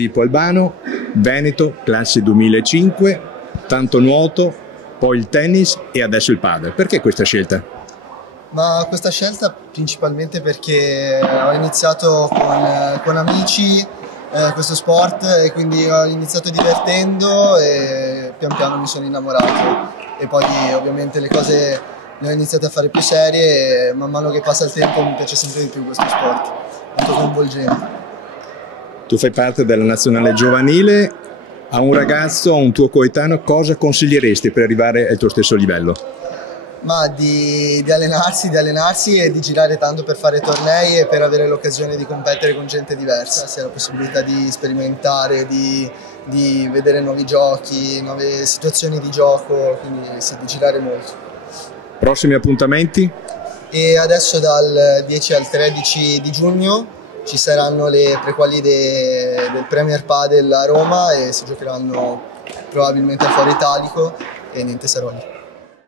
Filippo Albano, Veneto, classe 2005, tanto nuoto, poi il tennis e adesso il padel. Perché questa scelta? Ma questa scelta principalmente perché ho iniziato con amici questo sport e quindi ho iniziato divertendo e pian piano mi sono innamorato e poi ovviamente le cose le ho iniziate a fare più serie e man mano che passa il tempo mi piace sempre di più questo sport, molto coinvolgente. Tu fai parte della nazionale giovanile, a un ragazzo, a un tuo coetaneo, cosa consiglieresti per arrivare al tuo stesso livello? Ma di allenarsi e di girare tanto per fare tornei e per avere l'occasione di competere con gente diversa, se ha la possibilità di sperimentare, di vedere nuovi giochi, nuove situazioni di gioco, quindi sì, di girare molto. Prossimi appuntamenti? E adesso dal 10 al 13 di giugno ci saranno le prequali del Premier Padel a Roma e si giocheranno probabilmente al Foro Italico e niente, sarò lì.